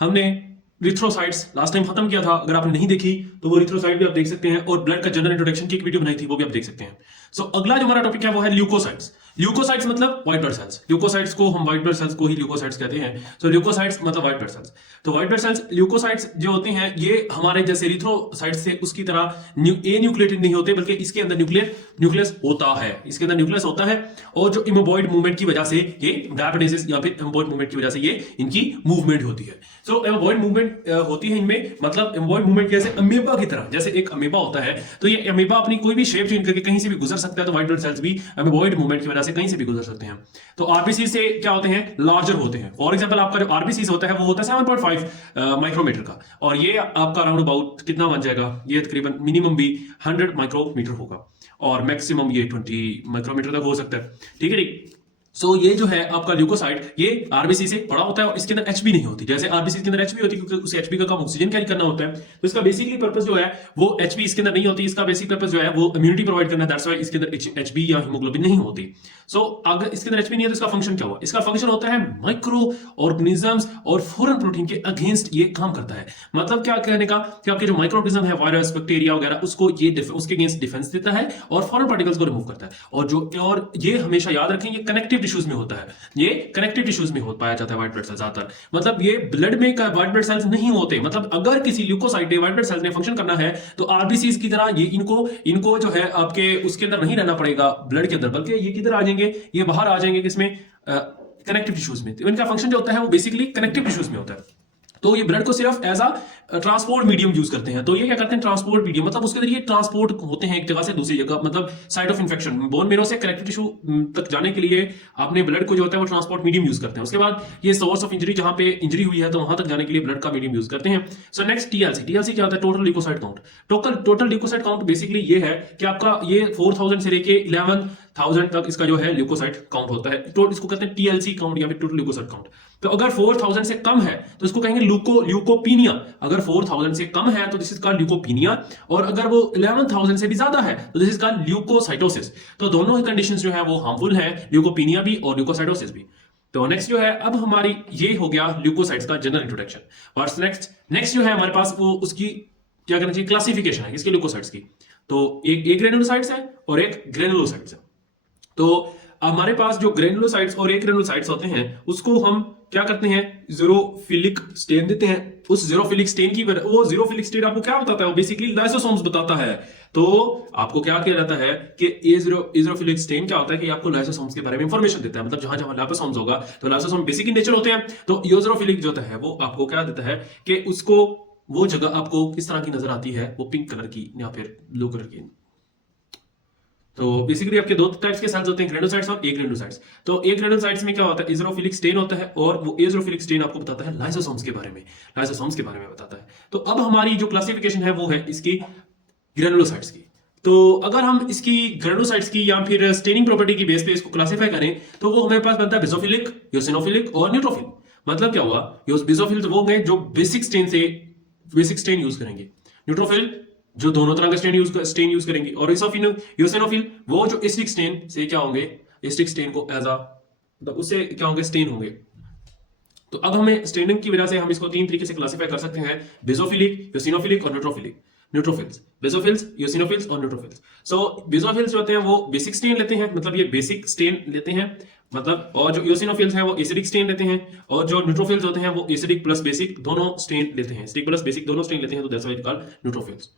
हमने रिथ्रोसाइट्स last time खत्म किया था। अगर आपने नहीं देखी तो वो रिथ्रोसाइट भी आप देख सकते हैं, और ब्लड का जनरल इंट्रोडक्शन की एक वीडियो बनाई थी, वो भी आप देख सकते हैं। सो अगला जो हमारा टॉपिक है वो है ल्यूकोसाइट्स। ल्यूकोसाइट्स मतलब व्हाइट ब्लड सेल्स। ल्यूकोसाइट्स को हम व्हाइट ब्लड सेल्स को ही ल्यूकोसाइट्स कहते हैं। सो ल्यूकोसाइट्स मतलब व्हाइट ब्लड सेल्स। तो व्हाइट ब्लड सेल्स ल्यूकोसाइट्स जो होते हैं ये हमारे जैसे रिथ्रोसाइट्स से उसकी तरह ए न्यूक्लिएटेड नहीं होते, बल्कि इसके अंदर न्यूक्लियस होता है। इसके अंदर न्यूक्लियस होता है, और जो इमोबॉइड मूवमेंट की वजह से ये डायपेटिस या फिर इमोबॉइड मूवमेंट की वजह से ये इनकी मूवमेंट होती है। सो इमोबॉइड मूवमेंट होती है इनमें, मतलब इमोबॉइड मूवमेंट कैसे, अमीबा की तरह। जैसे एक अमीबा होता है, तो ये अमीबा अपनी कोई भी शेप चेंज करके कहीं से भी गुजर सकता है, तो व्हाइट ब्लड सेल्स भी अमीबॉइड मूवमेंट की वजह से कहीं से भी गुजर सकते हैं। तो आरबीसी से क्या होते हैं, लार्जर होते हैं। फॉर एग्जांपल आपका जो आरबीसी होता है वो होता है 7.5 माइक्रोमीटर का, और ये आपका राउंड अबाउट कितना बन जाएगा, ये तकरीबन मिनिमम भी 100 माइक्रोमीटर होगा, और मैक्सिमम ये 20 माइक्रोमीटर तक हो सकता है। ठीक है ठीक। सो ये जो है आपका ल्यूकोसाइट, ये आरबीसी से बड़ा होता है, और इसके अंदर एचबी नहीं होती। जैसे आरबीसी के अंदर एचबी होती है क्योंकि उसे एचबी का काम ऑक्सीजन कैरी करना होता है, तो इसका बेसिकली पर्पस जो है वो एचबी इसके अंदर नहीं होती। इसका बेसिक पर्पस जो है वो इम्यूनिटी प्रोवाइड करना है, दैट्स व्हाई इसके अंदर एचबी या हीमोग्लोबिन नहीं होती। सो अगर इसके अंदर एचबी नहीं है तो इसका फंक्शन क्या हुआ, इसका फंक्शन होता है माइक्रो ऑर्गेनिजम्स और फॉरेन प्रोटीन के अगेंस्ट ये काम करता है। मतलब क्या कहने का कि आपके जो माइक्रो ऑर्गेनिज्म है, वायरस बैक्टीरिया वगैरह, उसको ये उसके अगेंस्ट डिफेंस देता है और फॉरेन पार्टिकल्स को रिमूव करता है। और ये हमेशा याद रखें, ये कनेक्टिव टिश्यूज में होता है, ये कनेक्टिव टिश्यूज में हो पाया जाता है व्हाइट ब्लड सेल्स ज्यादातर। मतलब ये ब्लड में व्हाइट ब्लड सेल्स नहीं होते। मतलब अगर किसी ल्यूकोसाइट ने व्हाइट ब्लड सेल्स ने फंक्शन करना है तो आरबीसी की तरह ये इनको जो है आपके उसके अंदर नहीं रहना पड़ेगा ब्लड के अंदर, बल्कि ये किधर आ जाएंगे, ये बाहर आ जाएंगे किसमें, कनेक्टिव टिश्यूज में। तो इनका फंक्शन जो होता है वो बेसिकली कनेक्टिव टिश्यूज में होता है। तो ये ब्लड को सिर्फ as a transport medium use करते हैं। तो ये क्या करते हैं, ट्रांसपोर्ट मीडियम, मतलब उसके जरिए ट्रांसपोर्ट होते हैं एक जगह से दूसरी जगह, मतलब site of infection bone marrow से कनेक्टिव टिश्यू तक जाने के लिए आपने ब्लड को जो होता है वो ट्रांसपोर्ट मीडियम यूज करते हैं। उसके बाद ये सोर्स ऑफ इंजरी, जहां पे इंजरी हुई है तो वहां तक जाने के लिए ब्लड का मीडियम यूज करते हैं। So next TLC. टीएलसी क्या होता है, total leucocyte count. Total leucocyte count basically ये है कि आपका ये 4000 से लेके 11,000 तक इसका जो है ल्यूकोसाइट काउंट होता है। तो इसको कहते हैं टीएलसी काउंट या फिर टोटल ल्यूकोसाइट काउंट। तो अगर 4000 से कम है तो इसको कहेंगे ल्यूकोपीनिया। अगर 4000 से कम है तो दिस इज कॉल्ड ल्यूकोपीनिया, और अगर वो 11,000 से भी ज्यादा है तो दिस इज कॉल्ड ल्यूकोसाइटोसिस। तो दोनों ही कंडीशंस जो है वो हार्मफुल है, ल्यूकोपीनिया भी और ल्यूकोसाइटोसिस भी। तो नेक्स्ट जो है, अब हमारी ये हो गया ल्यूकोसाइट्स का जनरल इंट्रोडक्शन। और नेक्स्ट जो है हमारे पास वो उसकी क्या करना चाहिए, क्लासिफिकेशन है इसके ल्यूकोसाइट्स की। तो एक ग्रेनुलोसाइट्स है और एक ग्रेनुलोसाइट्स है। तो हमारे पास जो ग्रेनुलोसाइट्स और एक ग्रेनुलोसाइट्स होते हैं उसको हम क्या करते हैं, जीरोफिलिक स्टेन देते हैं। उस जीरोफिलिक स्टेन की वो जीरोफिलिक स्टेन आपको क्या बताता है, वो बेसिकली लाइसोसोम्स बताता है। तो आपको क्या किया जाता है कि इजोफिलिक स्टेन क्या होता है कि आपको लाइसोसोम्स के बारे में इंफॉर्मेशन देता है। मतलब जहां जहां लाइसोसोम्स होगा तो लाइसोसोम बेसिक इन नेचर होते हैं, तो इजोफिलिक जो होता है वो आपको क्या देता है कि उसको वो जगह आपको किस तरह की नजर आती है, वो पिंक कलर की या फिर ब्लू कलर की। तो बेसिकली आपके दो टाइप्स के सेल्स होते हैं, ग्रेनुलोसाइट्स और ए ग्रेनुलोसाइट्स। तो ए ग्रेनुलोसाइट्स में क्या होता है, इजोफिलिक स्टेन होता है, और वो इजोफिलिक स्टेन आपको बताता है लाइसोसोम्स के बारे में, बताता है। तो अब हमारी जो क्लासिफिकेशन है वो है इसकी ग्रेनुलोसाइट्स की। तो अगर हम इसकी ग्रेनुलोसाइट्स की या फिर स्टेनिंग प्रॉपर्टी की बेस पे इसको क्लासिफाई करें तो वो हमारे पास बनता है बेसोफिलिक, योसिनोफिलिक और न्यूट्रोफिल। मतलब क्या हुआ, बेसोफिल वो गए जो बेसिक स्टेन यूज करेंगे, न्यूट्रोफिल जो दोनों तरह का स्टेन यूज करेंगे, और यूसिनोफिल वो जो एसिडिक स्टेन से क्या होंगे, एसिडिक स्टेन को एज मतलब उससे क्या होंगे, स्टेन होंगे। तो अब हमें स्टेनिंग की वजह से हम इसको तीन तरीके से क्लासिफाई कर सकते हैं, बेसोफिलिक, यूसिनोफिलिक और न्यूट्रोफिल्स। बेसोफिल्स, यूसिनोफिल्स और न्यूट्रोफिल्स। सो बेसोफिल्स होते हैं वो बेसिक स्टेन लेते हैं, मतलब ये बेसिक स्टेन लेते हैं, मतलब, और जो यूसिनोफिल्स हैं वो एसिडिक स्टेन लेते हैं, और जो न्यूट्रोफिल्स होते हैं वो एसिडिक प्लस बेसिक दोनों स्टेन लेते हैं, एसिडिक प्लस बेसिक दोनों स्टेन लेते हैं, तो that's why it called neutrophils.